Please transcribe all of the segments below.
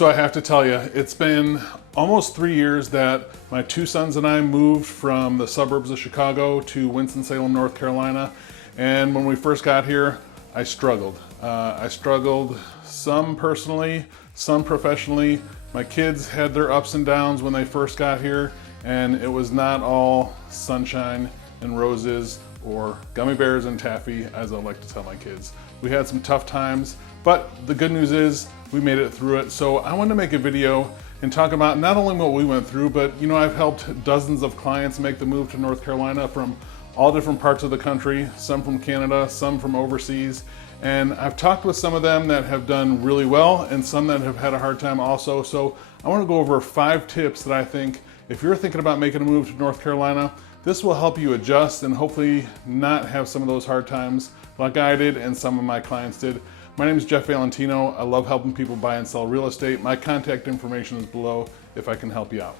So I have to tell you, it's been almost 3 years that my two sons and I moved from the suburbs of Chicago to Winston-Salem, North Carolina. And when we first got here, I struggled. I struggled some personally, some professionally. My kids had their ups and downs when they first got here, and it was not all sunshine and roses or gummy bears and taffy, as I like to tell my kids. We had some tough times, but the good news is we made it through it. So I wanted to make a video and talk about not only what we went through, but I've helped dozens of clients make the move to North Carolina from all different parts of the country, some from Canada, some from overseas. And I've talked with some of them that have done really well and some that have had a hard time also. So I want to go over 5 tips that I think if you're thinking about making a move to North Carolina, this will help you adjust and hopefully not have some of those hard times like I did and some of my clients did. My name is Jeff Valentino. I love helping people buy and sell real estate. My contact information is below if I can help you out.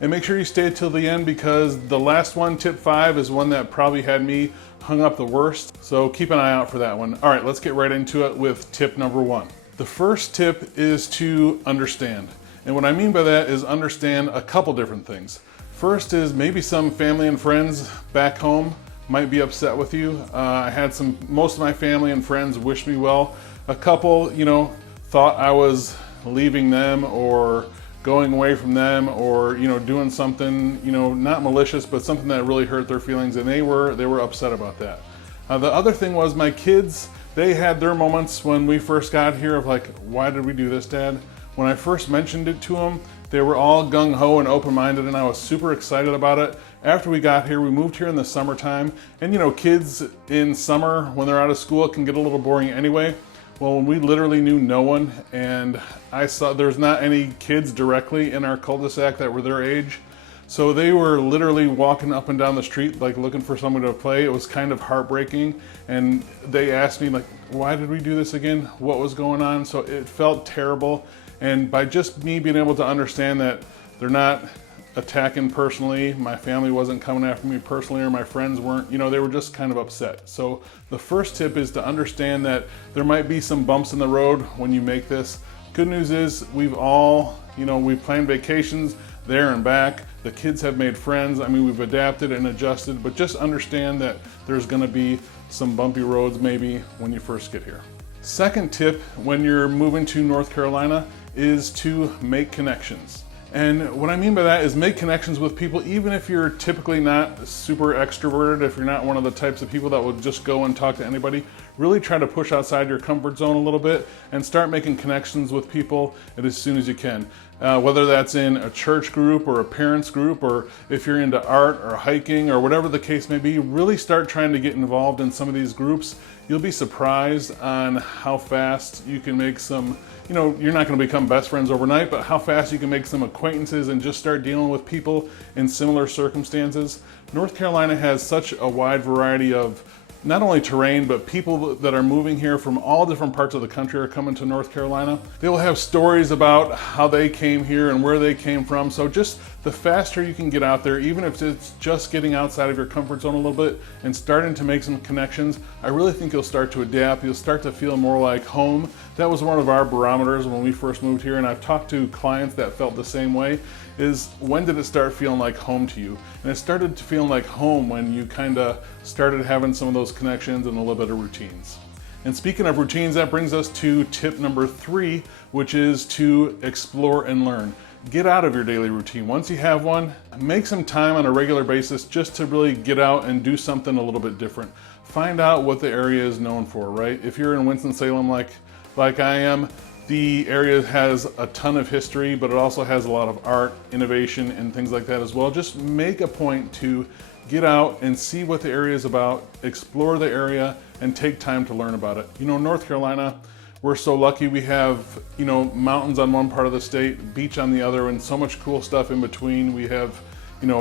And make sure you stay till the end because the last one, tip 5, is one that probably had me hung up the worst. So keep an eye out for that one. All right, let's get right into it with tip number 1. The first tip is to understand. And what I mean by that is understand a couple different things. First is maybe some family and friends back home might be upset with you. I had most of my family and friends wish me well. A couple, thought I was leaving them or going away from them or, doing something, not malicious, but something that really hurt their feelings, and they were upset about that. The other thing was my kids, they had their moments when we first got here of like, why did we do this, Dad? When I first mentioned it to them, they were all gung-ho and open-minded, and I was super excited about it. After we got here, we moved here in the summertime, and kids in summer, when they're out of school, it can get a little boring anyway. Well, when we literally knew no one, and I saw there's not any kids directly in our cul-de-sac that were their age, so they were literally walking up and down the street like looking for someone to play. It was kind of heartbreaking, and they asked me like, why did we do this again? What was going on? So it felt terrible, and by just me being able to understand that they're not attacking personally, my family wasn't coming after me personally, or my friends weren't, they were just kind of upset. So the first tip is to understand that there might be some bumps in the road when you make this. Good news is we've all, we've planned vacations there and back. The kids have made friends. I mean, we've adapted and adjusted, but just understand that there's gonna be some bumpy roads maybe when you first get here. Second tip when you're moving to North Carolina is to make connections. And what I mean by that is make connections with people, even if you're typically not super extroverted, if you're not one of the types of people that will just go and talk to anybody, really try to push outside your comfort zone a little bit and start making connections with people as soon as you can. Whether that's in a church group or a parents group, or if you're into art or hiking or whatever the case may be, really start trying to get involved in some of these groups. You'll be surprised on how fast you can make some, you're not going to become best friends overnight, but how fast you can make some acquaintances and just start dealing with people in similar circumstances. North Carolina has such a wide variety of not only terrain, but people that are moving here from all different parts of the country are coming to North Carolina. They will have stories about how they came here and where they came from. So just the faster you can get out there, even if it's just getting outside of your comfort zone a little bit and starting to make some connections, I really think you'll start to adapt. You'll start to feel more like home. That was one of our barometers when we first moved here, and I've talked to clients that felt the same way, is when did it start feeling like home to you? And it started to feel like home when you kind of started having some of those connections and a little bit of routines. And speaking of routines, that brings us to tip number 3, which is to explore and learn. Get out of your daily routine. Once you have one, make some time on a regular basis just to really get out and do something a little bit different. Find out what the area is known for, right? If you're in Winston-Salem like I am, the area has a ton of history, but it also has a lot of art, innovation, and things like that as well. Just make a point to get out and see what the area is about, explore the area, and take time to learn about it. North Carolina, we're so lucky. We have, mountains on one part of the state, beach on the other, and so much cool stuff in between. We have,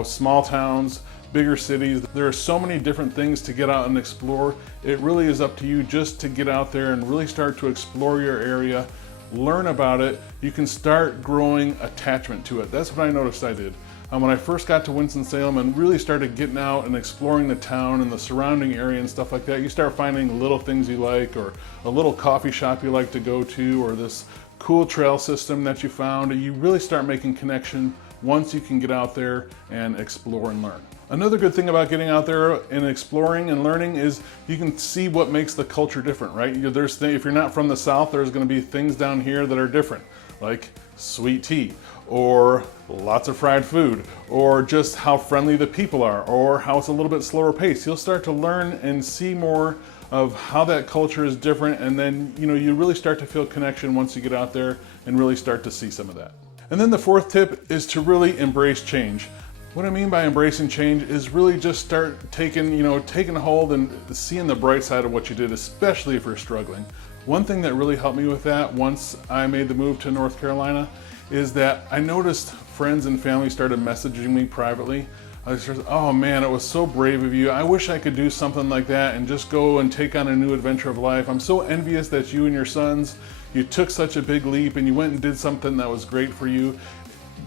small towns, bigger cities. There are so many different things to get out and explore. It really is up to you just to get out there and really start to explore your area, learn about it. You can start growing attachment to it. That's what I noticed I did. When I first got to Winston-Salem and really started getting out and exploring the town and the surrounding area and stuff like that, you start finding little things you like, or a little coffee shop you like to go to, or this cool trail system that you found. You really start making connection once you can get out there and explore and learn. Another good thing about getting out there and exploring and learning is you can see what makes the culture different, right? If you're not from the South, there's going to be things down here that are different, like sweet tea, or lots of fried food, or just how friendly the people are, or how it's a little bit slower pace. You'll start to learn and see more of how that culture is different, and then you really start to feel connection once you get out there and really start to see some of that. And then the fourth tip is to really embrace change. What I mean by embracing change is really just start taking hold and seeing the bright side of what you did, especially if you're struggling. One thing that really helped me with that once I made the move to North Carolina is that I noticed friends and family started messaging me privately. I started, oh man, it was so brave of you. I wish I could do something like that and just go and take on a new adventure of life. I'm so envious that you and your sons, you took such a big leap and you went and did something that was great for you.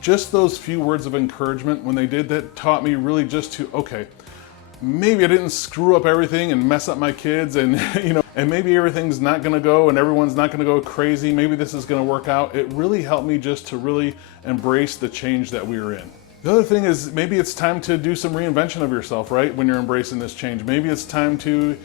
Just those few words of encouragement when they did that taught me really just to, okay, maybe I didn't screw up everything and mess up my kids, and and maybe everything's not gonna go and everyone's not gonna go crazy. Maybe this is gonna work out. It really helped me just to really embrace the change that we were in. The other thing is maybe it's time to do some reinvention of yourself, right? When you're embracing this change. Maybe it's time to,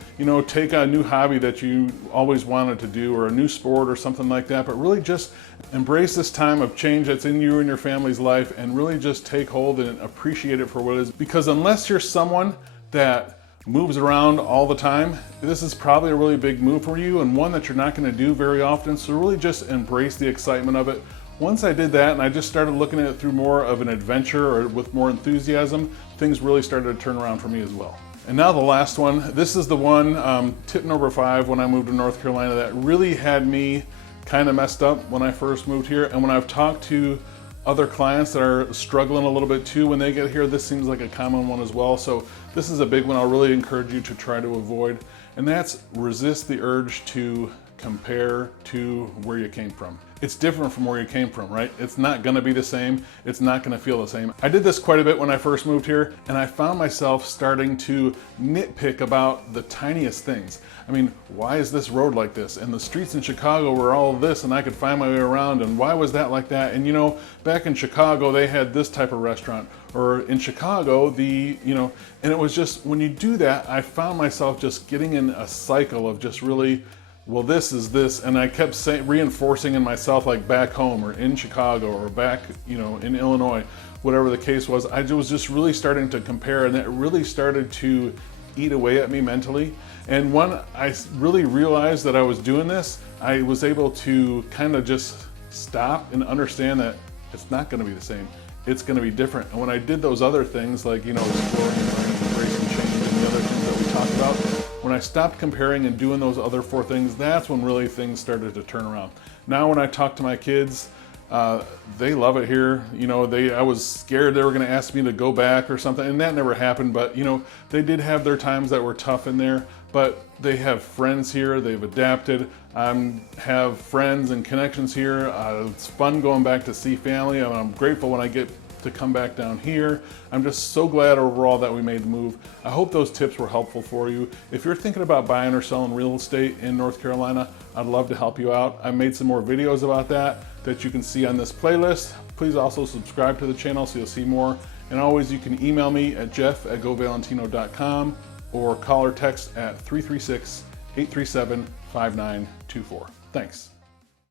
take a new hobby that you always wanted to do, or a new sport or something like that, but really just embrace this time of change that's in you and your family's life and really just take hold and appreciate it for what it is. Because unless you're someone that moves around all the time, this is probably a really big move for you and one that you're not gonna do very often. So really just embrace the excitement of it. Once I did that and I just started looking at it through more of an adventure or with more enthusiasm, things really started to turn around for me as well. And now the last one. This is the one, tip number 5 when I moved to North Carolina that really had me kind of messed up when I first moved here. And when I've talked to other clients that are struggling a little bit too when they get here, this seems like a common one as well. So this is a big one I'll really encourage you to try to avoid. And that's resist the urge to compare to where you came from. It's different from where you came from, right? It's not gonna be the same. It's not gonna feel the same. I did this quite a bit when I first moved here, and I found myself starting to nitpick about the tiniest things. I mean, why is this road like this? And the streets in Chicago were all this, and I could find my way around, and why was that like that? And back in Chicago, they had this type of restaurant, or in Chicago, and it was just, when you do that, I found myself just getting in a cycle of just really, well, this is this, and I kept reinforcing in myself, like back home or in Chicago or back, in Illinois, whatever the case was. I was just really starting to compare, and that really started to eat away at me mentally. And when I really realized that I was doing this, I was able to kind of just stop and understand that it's not going to be the same. It's going to be different. And when I did those other things, like exploring and learning, embracing change, and the other things that we talked about, when I stopped comparing and doing those other 4 things, that's when really things started to turn around. Now when I talk to my kids, they love it here. I was scared they were going to ask me to go back or something, and that never happened. But they did have their times that were tough in there, but they have friends here. They've adapted. Have friends and connections here. It's fun going back to see family. I'm grateful when I get to come back down here. I'm just so glad overall that we made the move. I hope those tips were helpful for you. If you're thinking about buying or selling real estate in North Carolina, I'd love to help you out. I made some more videos about that you can see on this playlist. Please also subscribe to the channel so you'll see more. And always, you can email me at jeff@govalentino.com or call or text at 336-837-5924. Thanks.